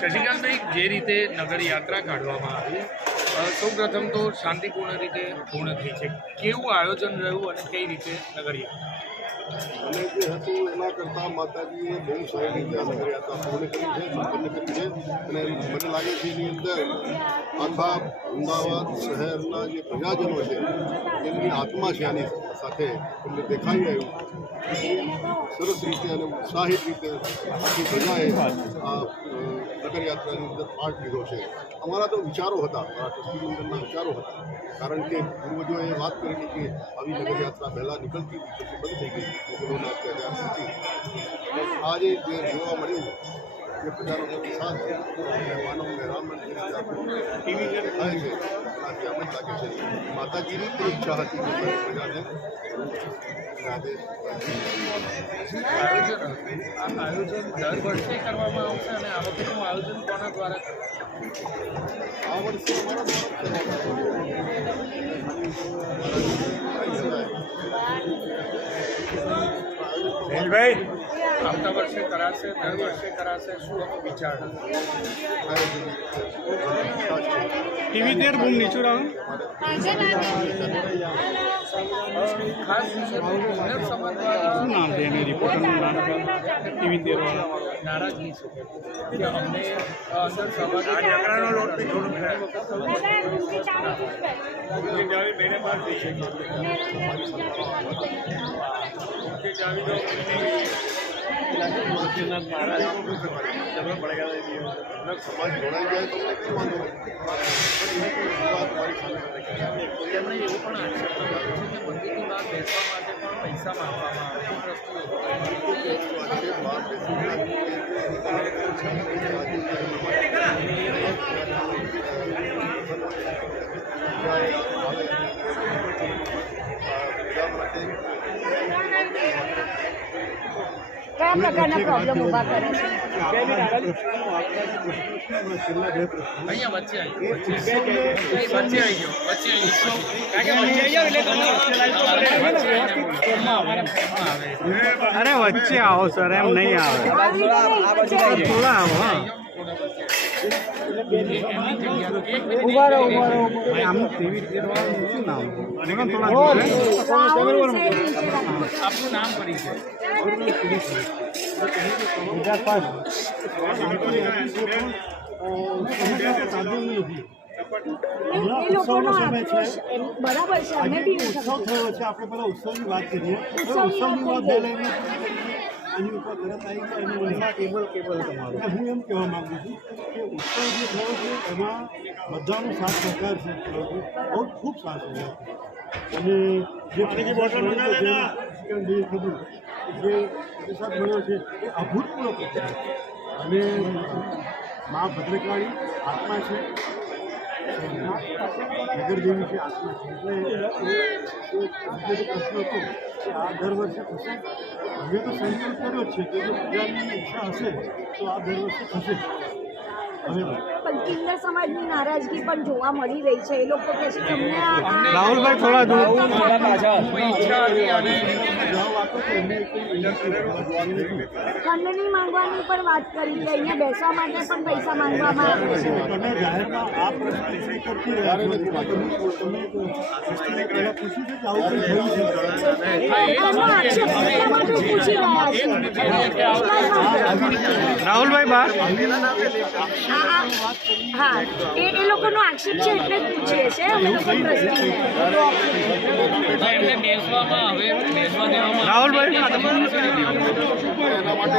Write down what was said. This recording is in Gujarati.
શશિકાંતભાઈ, જે રીતે નગર યાત્રા કાઢવામાં આવી, સૌ પ્રથમ તો શાંતિપૂર્ણ રીતે પૂર્ણ થઈ છે. કેવું આયોજન રહ્યું અને કઈ રીતે નગર યાત્રા? અને જે હતું એના કરતાં માતાજીએ બહુ સારી રીતે આ નગર યાત્રા પૂર્ણ કરી છે, સંપન્ન કરી છે. અને મને લાગે છે એની અંદર આખા અમદાવાદ શહેરના જે પ્રજાજનો છે એમની આત્મા છે આની સાથે એમને દેખાઈ આવ્યું. સરસ રીતે અને ઉત્સાહિત રીતે આખી પ્રજાએ આ નગરયાત્રાની અંદર પાર્ટ લીધો છે. અમારા તો વિચારો હતા, અમારા ટ્રસ્ટી મંડળના વિચારો હતા, કારણ કે પૂર્વજોએ વાત કરેલી કે આવી નગરયાત્રા પહેલાં નીકળતી હતી, પછી બંધ થઈ ગઈ મુગલોના અત્યાચારથી. આજે જે જોવા મળ્યું કે પ્રજાનો ઉત્સાહ છે અને માનવ મહેરામણ જે રીતે ટીવી જે થાય છે એનાથી આમ જ લાગે છે માતાજીની પણ ઈચ્છા હતી કે પ્રજાને આજે આયોજન દર વર્ષે કરવામાં આવશે અને આ વખતનું આયોજન કોના દ્વારા? આ વર્ષે અમારા દ્વારા આવતા વર્ષે કરાશે, દર વર્ષે કરાશે, શું વિચાર? ટીવી 13 બૂમ નીચું રાહુલ ખાસ શું નામ છે એને રિપોર્ટરનું નામ? ટીવી 13 નારાજગી છે કે અમને અંદર સમાજ લોટ સમાજ જોડાઈ જાય તો તેમણે એવું પણ આક્ષેપ કર્યો છે કે મંદિરની બહાર બેસવા માટે પણ પૈસા માંગવામાં કયા પ્રકારના પ્રોબ્લેમ ઊભા કરે છે? અહીંયા વચ્ચે આવી અરે વચ્ચે આવો સર, એમ નહીં આવે, થોડા આવો. હા, આમનું ટીવી શું નામ? આપનું નામ પરિચય? બરાબર છે, અમે બી ઉત્સવ થયો છે. આપણે પેલા ઉત્સવની વાત કરીએ. ઉત્સવની વાત બે લઈને એની ઉપર તરત આવી ગયા એની વંશા કેબલ તમારું. હું એમ કહેવા માગું છું કે ઉત્સવ જે થયો છે એમાં બધાનો સાથ સહકાર છે, બહુ ખૂબ સાથ સહકાર. અને જે પ્રતિસાદ મળ્યો છે એ અભૂતપૂર્વ પ્રતિસાદ. અને મા ભદ્રકાળી આત્મા છે, નગરદેવી છે, આત્મા છે. એટલે જે પ્રશ્ન હતો કે આ દર વર્ષે થશે, હવે તો સંકલ્પ કર્યો જ છે કે જો પ્રજાની ઈચ્છા હશે તો આ દર વર્ષે થશે. પણ કિન્નર સમાજની નારાજગી પણ જોવા મળી રહી છે. એ લોકો કહે છે કે અમને રાહુલભાઈ થોડા દૂર. ખંડની માંગવાની પણ વાત કરી કે અહીંયા બેસવા માટે પણ પૈસા માંગવામાં આવે છે. તમે જાહેરમાં આ પ્રશ્ન કરતી રહ્યા છો, તમે પૂછ્યું છે કે આવું કંઈ થયું છે? રાહુલભાઈ બહાર. હા, એ લોકોનો આક્ષેપ છે એટલે જ પૂછીએ છીએ અમે લોકો ટ્રસ્ટી. રાહુલભાઈ એના માટે